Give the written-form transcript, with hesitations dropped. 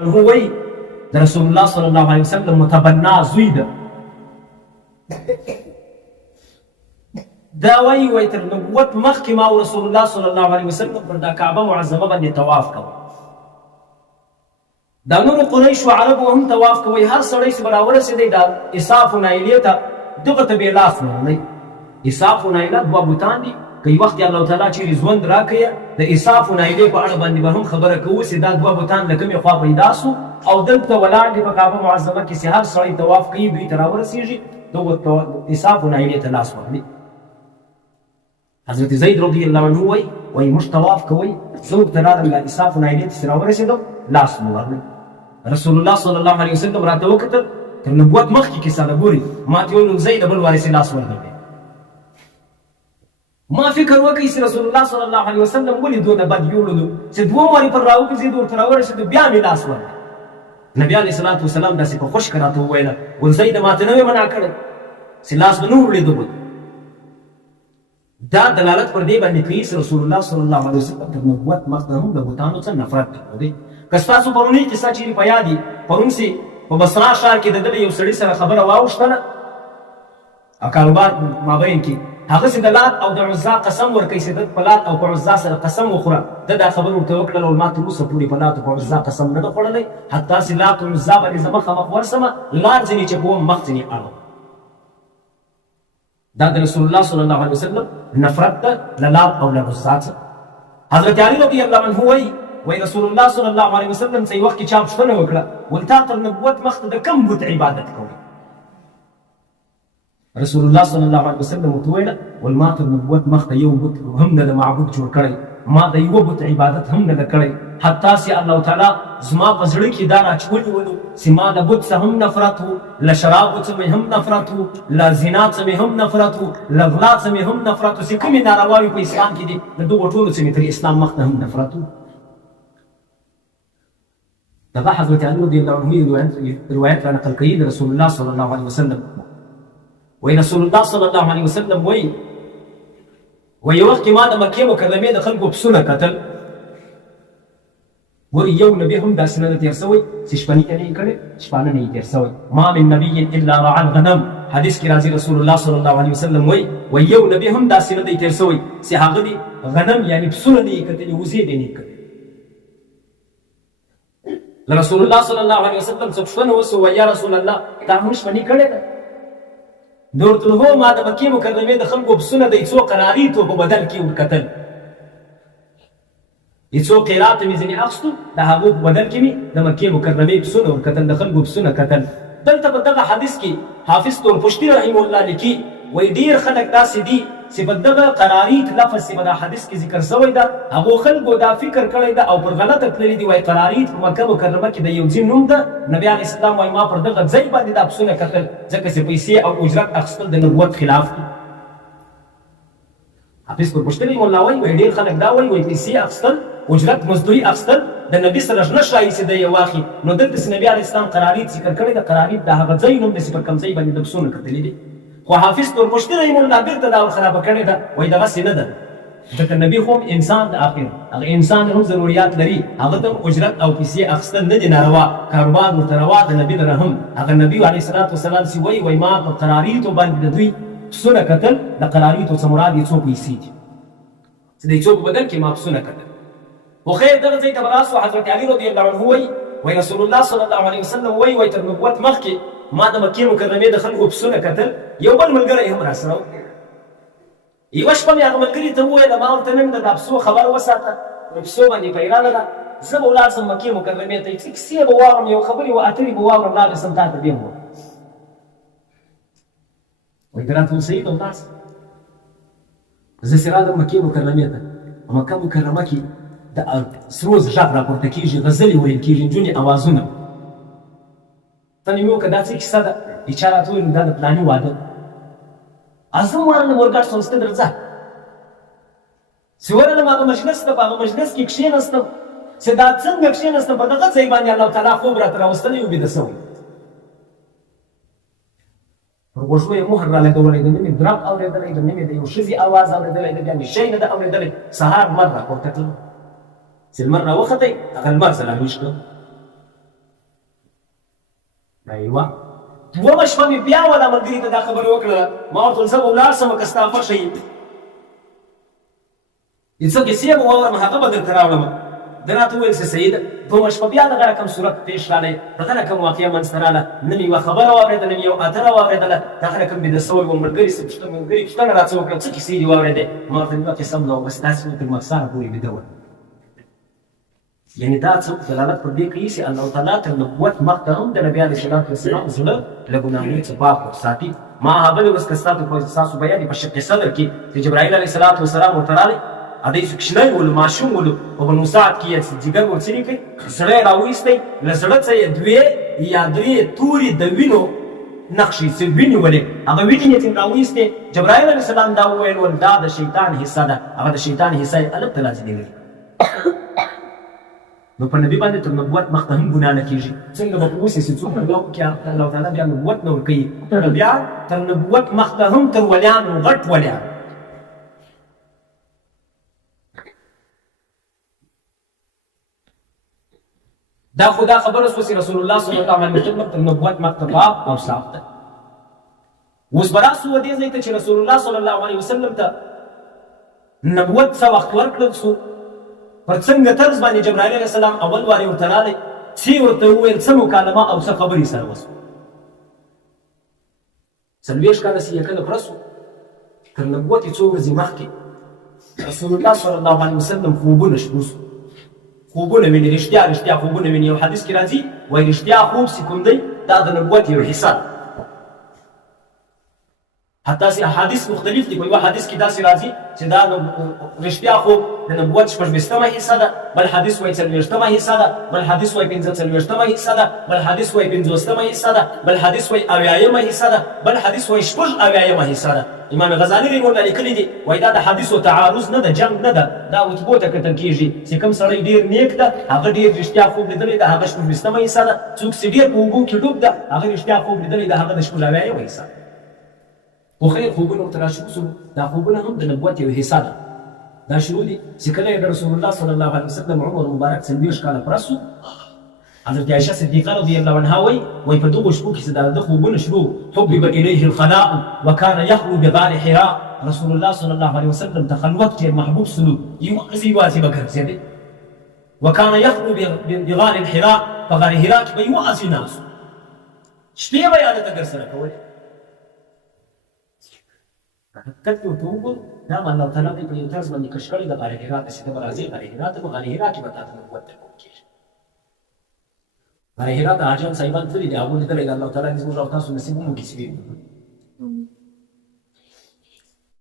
هو وایي د رسول الله صلی الله علیه وسلم متبنا زوی ده. دا وایي تر نبوت مخکې ما رسول الله صلی الله علیه وسلم پر دا کعبه معظمه باندې طواف کوه. دا نورو قریشو عربو هم طواف کوي. هر سړی چې به راورسېدی دا اساف و نایلې ته دغه ته بې لاس نه. اساف و نایله دوه بوتان دي. که یو وخت الله تعالی چېرې ژوند راکوي د اساف و نایلې په اړه باندې به هم خبره کوو چې دا دوه بوتان له کومې خوا پیدا سو او دلته ولاړ دي په کعبه معظمه کې چې هر سړی طواف کوي دوی ته راورسېږي دغه اساف و نایلې ته لاس ورکړي. حضرت زید رضی الله عنه وایي موږ طواف کوئ زموږ ته راغلل اساف و نایلې ته چې راورسېدم لاس مو ورکړی. رسول الله صلی الله علیه وسلم راته وکتل تر نبوت مخکې کیسه ده ګوري. ما ته وویل زید بل وارث لاس ورکړی. ما فکر وکړی چې رسول الله صلی الله علیه وسلم ولې دونه بد یوړلو چې دوه وارې پر راوګرځېد ورته راورسېدو بیا مې لاس ورکړ. نبي علیه صلات وسلام داسې په خوشکه راته وویله ول زید ماته نه وې منع کړی چې لاس به نه ورړېده بل. دا دلالت پر دې باندې کوي چې رسول الله صلی الله علیه وسلم تر نبوت مخکې هم د بوتانو څخه نفرت درلودی. که ستاسو پرونۍ کیسه چېرې په یاد وي پرون چې په بصره ښار کې د ده یو سړي سره خبره واوښتله او کاروبار مابین کې هغسې د لات او د عزا قسم ورکوي چې ده په لات او په عزا سره قسم وخوره. ده دا خبره ورته وکړله او ما تر اوسه پورې په لات او په عزا قسم نه ده خوړلی حتی چې لات او عزا باندې زه مخامخ ورسمه لار ځینې چپوم مخ ځینې اړوم. دا د رسول الله صلی الله علیه وسلم نفرت ده له لات او له عزا څخه. حضرت علي رضی الله عنه وایي رسول الله صلی الله علیه وسلم څه یو وخت کې چا پوښتنه وکړه ول تا تر نبوت مخکې د کوم بت عبادت کوئ؟ رسول الله صلی الله علیه وسلم ورته وویله ول ما تر نبوت مخکې یو بت هم نه د معبود جوړ کړی. ما د یوه بت عبادت هم نه ده کړی حتی چې الله تعالی زما په زړه کې دا راچولي ولو چې ما د بت څخه هم نفرت و له شرابو څخه مې هم نفرت و له زنا څخه مې هم نفرت و له غلا څخه مې هم نفرت و چې کومې نارواوې په اسلام کې دي د دغو ټولو څخه مې تر اسلام مخکې هم نفرت و. دغه حضرت علي رضی الله عنه روایت را نقل کوي د رسول الله صلی الله علیه وسلم وایي رسول الله صلی الله علیه وسلم وایي یو وخت کې ما د مکې مکرمې د خلکو پسونه کتل. ګورې یو نبي هم داسې نه ده تېر سوی چې شپني نه یې کړې شپانه نه یې تېر سوی. ما من نبي الا رعى الغنم حدیث کې راځي رسول الله صلی الله علیه وسلم وایي یو نبي هم داسې نه دی تېر سوی چې هغه دې غنم یعنې پسونه نه یې کتلې وزې دې نه یې کړې. رسول الله صلی الله علیه وسلم څه پوښتنه وسوه یا رسول الله تا هم شپني کړې ده؟ ده ورته هو ما د مکې مکرمې د خلکو پسونه د څو قراریتو په بدل کې ورکتل. څو قیرات مې ځینې اخیستو د هغو په بدل کې مې د مکې مکرمې پسونه ورکتل د خلکو پسونه کتل. دلته په دغه حدیث کې حافظ تورپشتي رحمه الله لیکي وایي ډېر خلک داسې دي چې په دغه قراریت لفظ چې په دا حدیث کې ذکر شوی ده هغو خلکو دا فکر کړی ده او پر غلطه تللي دي. وایي قراریت په مکه مکرمه کې د یو ځای نوم ده. نبي علیه السلام وایي ما پر دغه ځای باندې دا پسونه کتل ځکه چې پیسې او اجرت اخیستل د نبوت خلاف دي. حافظ تورپشتي رحمه الله وایي ډېر خلک دا وایي پیسې اخیستل اجرت مزدوري اخیستل د نبي سره نه ښایي چې دی یې واخلي. نو دلته چې نبي علیه السلام قراریت ذکر کړی د قراریت د هغه ځای نوم دی چې پر کوم ځای باندې د پسونه کتلي دي. خو حافظ تورپشتي رحمه الله بېرته دا خرابه کړې ده وایي دغسې نه ده ځکه نبي خو انسان د آخر هغه انسان هم ضروریات لري هغه ته اجرت او پیسې اخیستل نه دي ناروا کاروبار ورته روا د نبي د رحم هغه نبي علیه صلات وسلام چې وایي ما په قراریتو باندې د دوی پسونه کتل د قراریتو څه مراد یې څو پیسې دي چې د څو په بدل کې ما پسونه کتل. خو خیر دغه ځای ته به راسو حضرت علي رضی الله عنه وایي رسول الله صلی الله علیه وسلم وایي تر نبوت مخکې ما د مکې مکرمې د خلکو پسونه کتل. یو بل ملګری هم راسره و. یوه شپه مې هغه ملګري ته وویله ما ورته نن د دا پسو خبر وساته د پسو باندې پیرانه ده زه به ولاړ سم مکې مکرمې ته څه کیسې به واورم یو خبرې و اترې به واورم لاړې سم تا ته بیا وم. وایي ته راته وصیي ته ولاړ سم زه چې راغلم مکې مکرمې ته په مکه مکرمه کې د سروز غږ راپورته کېږي غزلې ویل کېږي نجونې اوازونه. تنې مې وکړه دا څه کیسه ده؟ چا راته وویل دا د پلاني واده ده. زه هم ورغلم ورګډ شوم چې ته درځه. چې ورغلم هغه مجلس ته په هغه مجلس کې کښېنستم چې دا څنګه کښېنستم په دغه ځای باندې الله تعالی خوب راته راوستلی و بیده سوی. پر غوږو یې مهر رالګولی د نه مې درب اورېدلی د نه مې د یو ښځې اواز اورېدلی د بیا مې شی نه ده اورېدلی. سهار لمر راپورته کړم چې لمر راوختی هغه لمر زه رالویش کړم ایوه دومه شپه مې بیا ولا ملګري ته دا خبره وکړله ما ورته ویل زه به ولاړ شم که ستا خوښه یي څه کیسې به واورم هغه به درته راوړم ده راته وویل چې صحیح ده دومه شپه بیا دغه رقم صورت پیش راغلی دغه رقم واقعه منځته راغله نه مې یوه خبره واورېده نه مې یو اتره واورېدله دغه رقم بیده سوی وم ملګري ملګري پوښتنه راڅه وکړه څه کیسې دې واورېدې ما ورته یوه قصه هم نه وه بس داسې مې تر ماښامه پورې بیده وه یعنې دا څه دلالت پر دې کوي چې الله تعالی تر نبوت مخکې هم د نبي علیه صلات وسلام زړه له ګناهونو څخه پاک وساتي ما هغه اوس که ستاسو بیان په شق صدر کې چې جبرائیل علیه صلات وسلام ورته راغلی هدی کوچنی ولو ماشوم ولو په بنو سعد کې یې جګر ورڅینې کوي زړه یې راویستی له زړه څخه یې دوې یا درې تورې د وینو نقشې چې وینې ولې هغه وینې یې څنګه راویستې جبرائیل علیه السلام دا وویل ول دا د شیطان حصه ده هغه د شیطان حصه یې الګ ته لازمېږي نو په نبي باندې تر نبوت مخته هم ګناه نه کېږي څنګه به اوس چې څوک الله کې الله تعالی بیا نبوت نه ورکوي بیا تر نبوت مخته هم تر ولیانو غټ ولیان دا خو دا خبره شوه چې رسول الله صلی الله علیه وسلم تر نبوت مخته پاک او صاف ده اوس به راسو دې ځای ته چې رسول الله صلی الله علیه وسلم ته نبوت څه وخت ورکړل شو پر څنګه طرز باندې جبرائیل علیه السلام اول وارې ورته راغی چې ورته وویل څه مکالمه او څه خبرې سره وسوه څلوېښت کاله چې یې کله پوره سو تر نبوت یې څو ورځې مخکې رسول الله صلی الله علیه وسلم خوبونه شروع سو خوبونه ویني رښتیا خوبونه ویني یو حدیث کې راځي وایي رښتیا خوب چې کوم دی دا د نبوت یو حصه ده حتی چې احادیث مختلف دي په یوه حدیث کې داسې راځي چې دا رښتیا خوب د نبوت شپږویشتمه حصه ده بل حدیث وایي څلوېښتمه حصه ده بل حدیث وایي پنځه څلوېښتمه حصه ده بل حدیث وایي پنځوسمه حصه ده بل حدیث وایي اویایمه حصه ده بل حدیث وایي شپږ اویایمه حصه ده امام غزالي رحمه الله لیکلي دي وایي دا د حدیثو تعارض نه ده جنګ نه ده دا رتبو ته کتل کېږي چې کوم سړی ډېر نیک ده هغه ډېر رښتیا خوب لیدلی ده هغه شپږویشتمه حصه ده څوک چې ډېر په اوبو کې ډوب ده هغه رښتیا خوب لیدلی ده هغه د شپږ اویایمه حصه ده خو خیر خوبونه ورته راشروع شول دا خوبونه هم د نبوت یو حصه ده دا شروع دي چې کله یې د رسول الله صلی الله علیه وسلم عمر مبارک څلوېښت کاله پوره سو حضرت عایشه صدیقه رضی الله عنها وایي په دغو شپو کې چې د خوبونه شروع حبب الیه الخلاء وکان یخلو بغار حراء رسول الله صلی الله علیه وسلم ته خلوت ډېر محبوب سلو یوازې به ګرځېدی وکان یخلو بغار الحراء په غار حراء کې به یوازې ناست شپې به یې هلته ګرځېدله کولې حقیقت کې ورته وګورو دا هم الله تعالی دې په یو طرز باندې کش کړی د غار حرا ته چې ته به راځې غار حرا ته په غار حرا کې به تا ته نبوت درکول کېږي غار حرا ته حاجیان صاحبان تللي دي هغو لیدلی د الله تعالی دې زموږ او تاسو نصیب هم وکړي چې